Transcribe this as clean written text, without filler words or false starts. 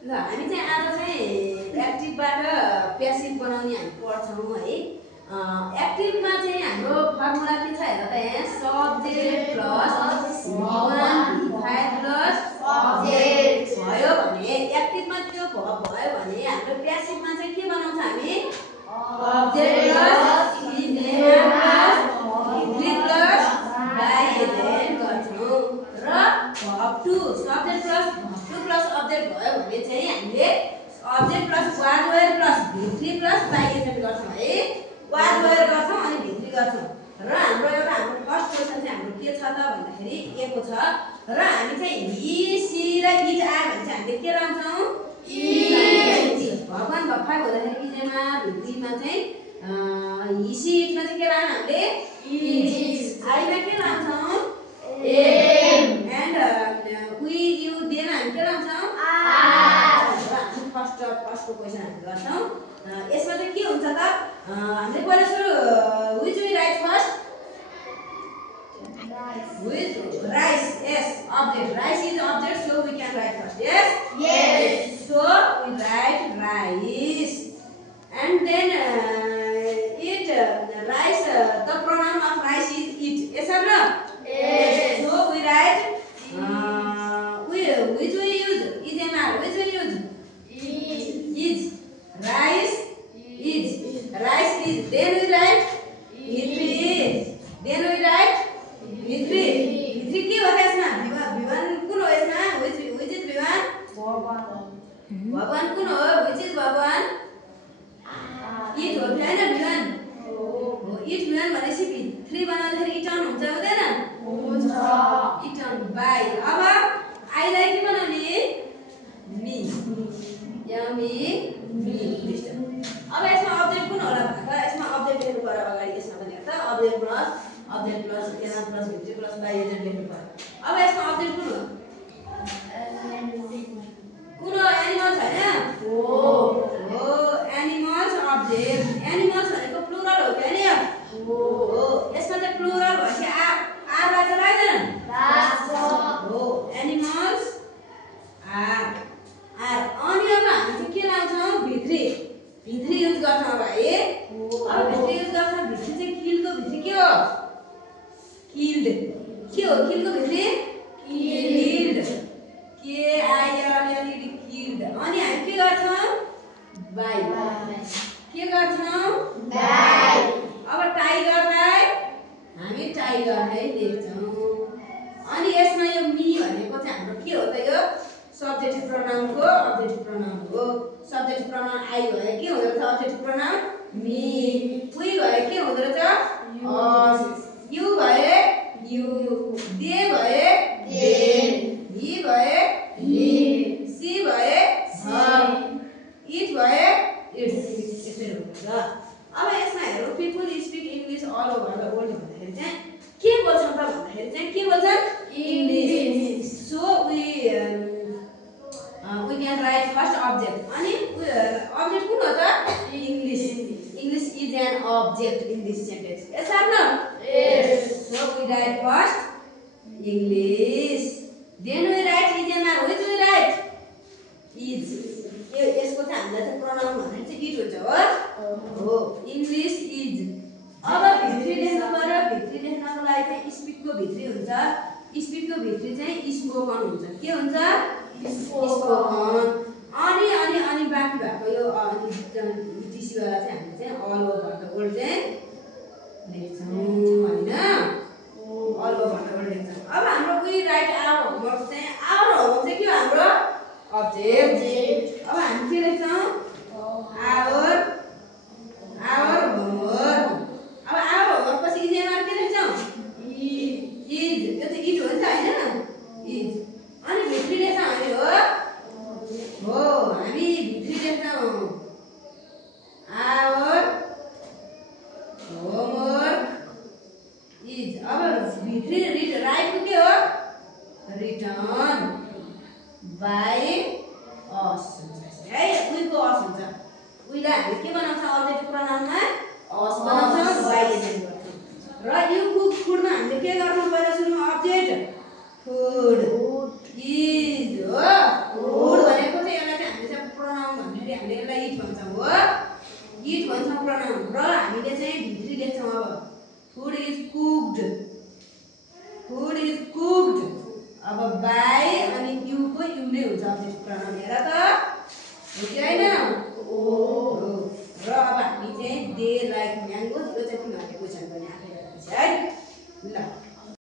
ल हामी चाहिँ आज चाहिँ एक्टिभबाट प्यासिभ बनाउने हामी पढ्छौँ है। एक्टिभमा चाहिँ हाम्रो फर्मुला के छ हेर त यहाँ सब्जेक्ट प्लस प्लस अब्जेक्ट भयो भने एक्टिभमा त्यो भयो भने हाम्रो प्यासिभमा चाहिँ के बनाउँछ हामी अब्जेक्ट प्लस प्लस बाइएजेन्ट गर्छौँ र verb to subject plus object भयो भने चाहिँ हामीले object plus was were plus V3 plus by agent गर्छौँ है। was were गर्छौँ अनि V3 गर्छौँ र हाम्रो फर्स्ट क्वेशन चाहिँ हाम्रो के छ त भन्दाखेरि ए को छ र हामी चाहिँ he she र it are भने चाहिँ हामीले के लाउँछौँ भगवान भफा हुँदाखेरि इजेमा V3 मा चाहिँ he she it मा चाहिँ के लाउँ हामीले I मा के लाउँछौँ and we you then हामी के लाउँछौँ फर्स्टको क्वेशन हामी गर्छौँ। यसमा चाहिँ के हुन्छ त हामीले पहिला सुरु which we write first with rice yes object rice is object so we can write first yes so we write rice and then it rice the pronoun of rice is it yes or no so we write which we use is MR which we use is rice is then we write then we write V3 के हो यसमा V1 कुन हो यसमा which is V1 भगवान कुन हो which is भगवान it हो हैन V1 हो it V1 भनेपछि V3 बनाउँदाखेरि it on हुन्छ हुँदैन it on by अब I लाई के बनाउने me यमी अब यसमा अब्जेक्ट कुन होला भनेको यसमा अब्जेक्ट लेख्नु पर्यो अगाडि यसमा पनि हेर त अब्जेक्ट प्लस एना प्लस V3 प्लस बाइएजेन्ट लेख्नु पर्यो। अब यसमा अब्जेक्ट कुन हो एनिमल्स हैन हो एनिमल्स अब्जेक्ट एनिमल्स भनेको प्लुरल हो के नि हो यसमा चाहिँ प्लुरल भएपछि आर लाग्छ लाग्दैन हो एनिमल्स आर अनि अब हामी चाहिँ के लाउँछौँ V3 युज गर्छौँ भाइ अब V3 युज गर्छौँ V3 चाहिँ किलको V3 के हो किल्ड किल्डको V3 किल्ड KILLED किल्ड अनि हामी के गर्छौँ बाइ के गर्छौँ बाइ अब टाइगरलाई हामी टाइगर है लेख्छौँ अनि यसमा यो मी भनेको चाहिँ हाम्रो के हो त यो सब्जेक्टिभ प्रोनाउन हो अब्जेक्टिभ प्रोनाउन हो सब्जेक्टिभ प्रोनाउन आई भए के हुँदो रहेछ अब्जेक्टिभ प्रोनाउन मी वी भए के हुँदो रहेछ अस यु भए यु दे भए दे ही भए ही सी भए हर इट भए इट्स यसरी हुन्छ। अब यसमा हेरौँ people speak English all over the world भन्दाखेरि चाहिँ के बोल्छन् त भन्दाखेरि चाहिँ के बोल्छन् English so we can write first object अनि object कुन हो त English is an object in this sentence yes or no yes so we write first English then we write is and which we write is यसको चाहिँ हामीलाई चाहिँ pronoun भन्ने चाहिँ it हुन्छ हो English is अब V3 लेख्नु पर्यो V3 लेख्नको लागि चाहिँ speak को V3 हुन्छ speak को V3 चाहिँ spoken हुन्छ के हुन्छ spoken अनि बाँकी भएको यो डिसी वाला चाहिँ हामीले चाहिँ अल ओभर द वर्ल्ड चाहिँ लेख्छौँ हैन अल ओभर द वर्ल्ड लेख्छौँ। अब हाम्रो वी राइट आवर होमवर्क चाहिँ आवर होमवर्क चाहिँ के हो हाम्रो अब्जेक्ट अब हामी के लेख्छौँ आवर होमवर्क अब आवर होमवर्क पछि इजेमा के लेख्छौँ इज यो चाहिँ इज हो नि त हैन इज अनि भित्री लेख्छौँ हामी हो हामी भित्री लेख्छौँ आवर होमवर्क इज अब भित्री राइट को के हो रिटर्न बाइ अस है उइको अस हुन्छ उइलाई हामी के बनाउँछौँ अब्जेक्ट प्रोनाउनमा अस बनाउँछौँ बाइएजेन्ट गर्छौँ र यो कुक फुडमा हामीले के गर्छौँ पहिला सुरुमा अब्जेक्ट फुड इज हो फुड भनेको चाहिँ एउटा चाहिँ भन्छौँ प्रनाउन र हामीले चाहिँ भित्री लेख्छौँ अब फुड इज कुक्ड अब बाई अनि यु को यु नै हुन्छ अब्जेक्ट प्रनाउन हेर त हो कि हैन